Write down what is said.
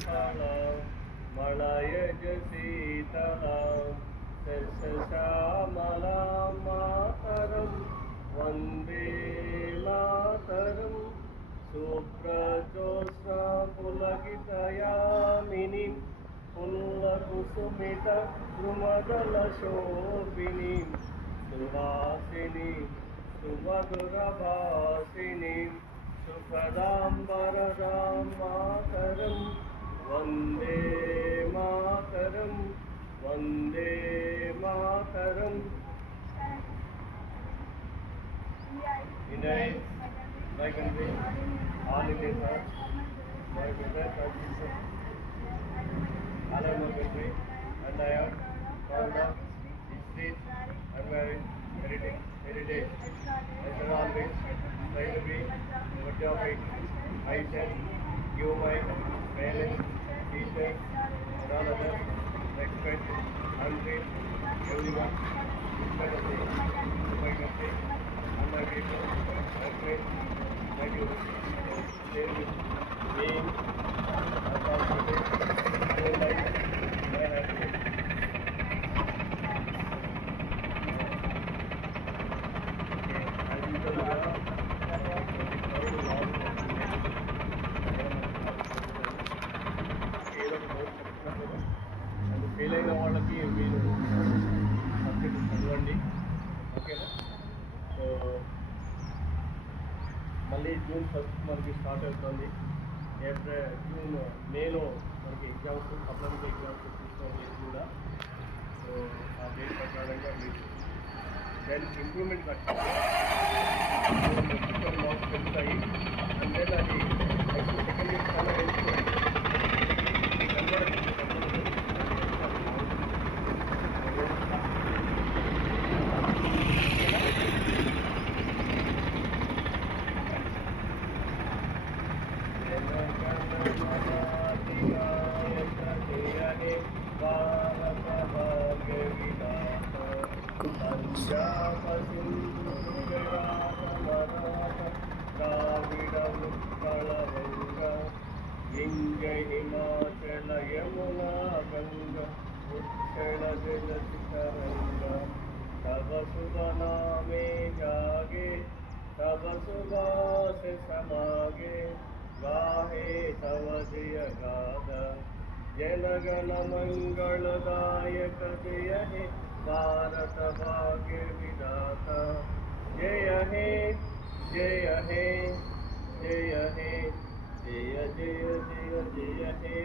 फलं मलयज शीतलं सस्यश्यामलां मातरं वन्दे मातरं शुभ्रजोत्स्ना पुलकितयामिनीं पुल्लकुसुमितद्रुमदलशोभिनीं सुहासिनीं सुमधुरभासिनीं सुखदां वरदां मातरं वन्दे मातरं वन्दे मातरं। India, my country, all Indians are my favorite country. I love my country and I am proud of history and my heritage. I shall always try to be good of it. I shall give my parents, teachers and all others respect and treat everyone respectfully to my country and my people. My friends, my youth, stay with me and concentrate more life, my happiness. As usual, and fail అయిన వాళ్ళకి మీరు subject చదవండి, ఓకేనా? So మళ్ళీ June 1 మనకి start అవుతుంది. June మేలో మనకి ఎగ్జామ్స్, సప్లిమెంటరీ ఎగ్జామ్స్ తీసుకోండి కూడా. సో ఆ డేట్ ప్రకారంగా మీరు దెన్ ఇంప్రూవ్మెంట్ మార్క్స్ పెరుగుతాయి. అండ్ దెన్ అది నెక్స్ట్ సెకండ్ ఇయర్ చాలా ఎంచుకోండి. पंजाब सिंधु गुजरात मराठा द्राविड उत्कल गंगा विंध्य हिमाचल यमुना गंगा उत्कल जलधितरंगा तव शुभ नामे जागे तव सुभाष समागे गाहे तव जय गाथा जन गण मंगलदायक जय हे भारत भाग्य विधाता जय हे जय हे जय हे जय जय जय जय हे।